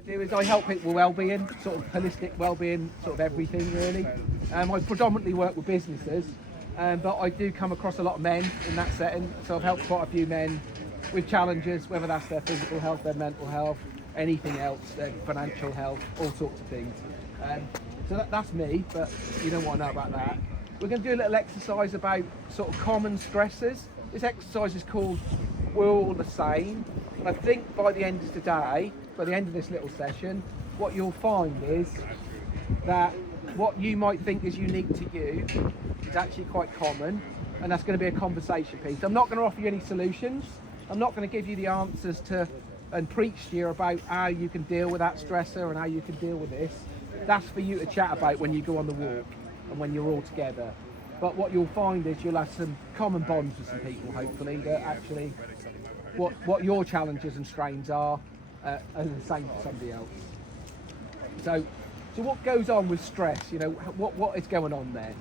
What I do is I help people with well-being, sort of holistic well-being, sort of everything really. I predominantly work with businesses, but I do come across a lot of men in that setting. So I've helped quite a few men with challenges, whether that's their physical health, their mental health, anything else, their financial health, all sorts of things. So that's me, but you don't want to know about that. We're going to do a little exercise about sort of common stressors. This exercise is called We're All the Same. And I think by the end of today, by the end of this little session, what you'll find is that what you might think is unique to you is actually quite common, and that's going to be a conversation piece. I'm not going to offer you any solutions. I'm not going to give you the answers to and preach to you about how you can deal with that stressor and how you can deal with this. That's for you to chat about when you go on the walk and when you're all together. But what you'll find is you'll have some common bonds with some people, hopefully, that actually what your challenges and strains are the same for somebody else. So what goes on with stress? You know, what is going on there?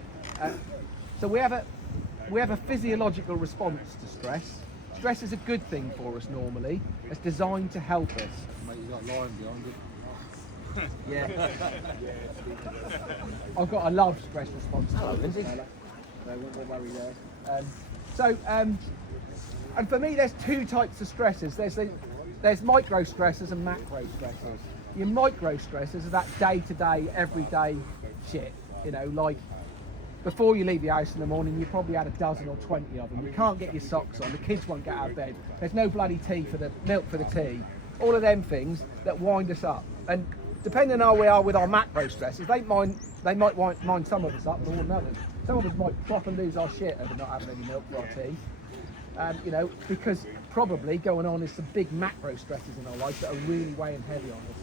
So we have a physiological response to stress. Stress is a good thing for us normally. It's designed to help us. Mate, you got a lion behind it. Yeah. I've got a love stress response. Hello, Lindsay. No, won't worry there. And for me, there's two types of stresses. There's micro stressors and macro stressors. Your micro stressors are that day-to-day, everyday shit. You know, like before you leave your house in the morning, you probably had a dozen or 20 of them. You can't get your socks on. The kids won't get out of bed. There's no bloody milk for the tea. All of them things that wind us up. And depending on how we are with our macro stressors, they might wind some of us up more than others. Some of us might drop and lose our shit over not having any milk for our tea. You know, because probably going on is some big macro stresses in our life that are really weighing heavy on us.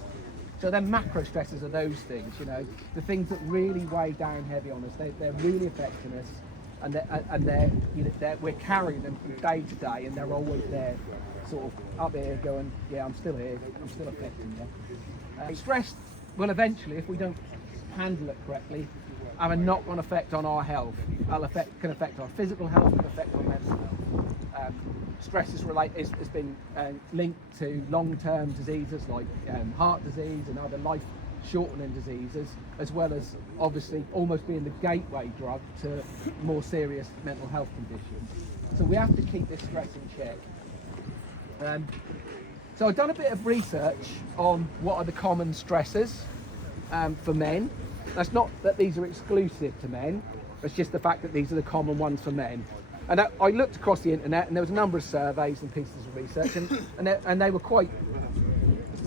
So then macro stresses are those things, you know, the things that really weigh down heavy on us. They're really affecting us, and we're carrying them from day to day, and they're always there, sort of up here going, yeah, I'm still here, I'm still affecting you. Stress will eventually, if we don't handle it correctly, have a knock-on effect on our health. Can affect our physical health, can affect our mental health. Stress has been linked to long-term diseases like heart disease and other life-shortening diseases, as well as obviously almost being the gateway drug to more serious mental health conditions. So we have to keep this stress in check. So I've done a bit of research on what are the common stressors for men. That's not that these are exclusive to men, it's just the fact that these are the common ones for men. And I looked across the internet, and there was a number of surveys and pieces of research, and they were quite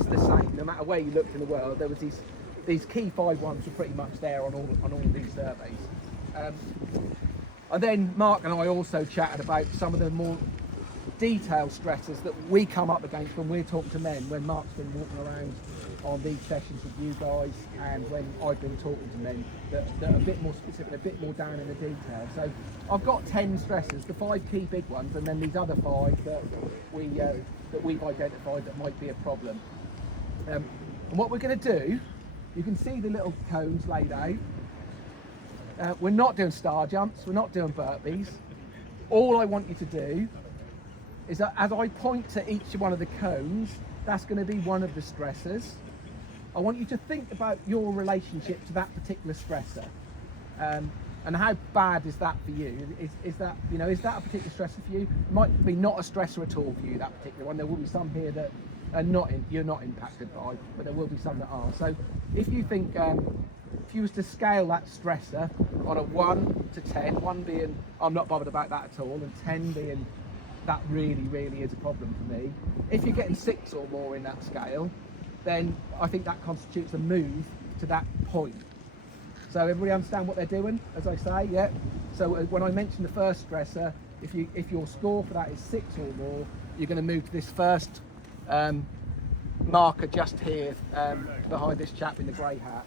the same. No matter where you looked in the world, there was these key 5 ones were pretty much there on all of these surveys. And then Mark and I also chatted about some of the more detailed stressors that we come up against when we're talking to men, when Mark's been walking around on these sessions with you guys, and when I've been talking to men that are a bit more specific, a bit more down in the detail. So I've got 10 stressors, the 5 key big ones, and then these other 5 that we've identified that might be a problem. And what we're going to do, you can see the little cones laid out. We're not doing star jumps, we're not doing burpees. All I want you to do is that as I point to each one of the cones, that's going to be one of the stressors. I want you to think about your relationship to that particular stressor, and how bad is that for you? Is that a particular stressor for you? Might be not a stressor at all for you, that particular one. There will be some here that are you're not impacted by, but there will be some that are. So if you think, if you was to scale that stressor on a 1 to 10, 1 being I'm not bothered about that at all, and 10 being that really is a problem for me. If you're getting 6 or more in that scale, then I think that constitutes a move to that point. So everybody understand what they're doing, as I say, yeah? So when I mention the first stressor, if your score for that is 6 or more, you're going to move to this first marker just here behind this chap in the grey hat.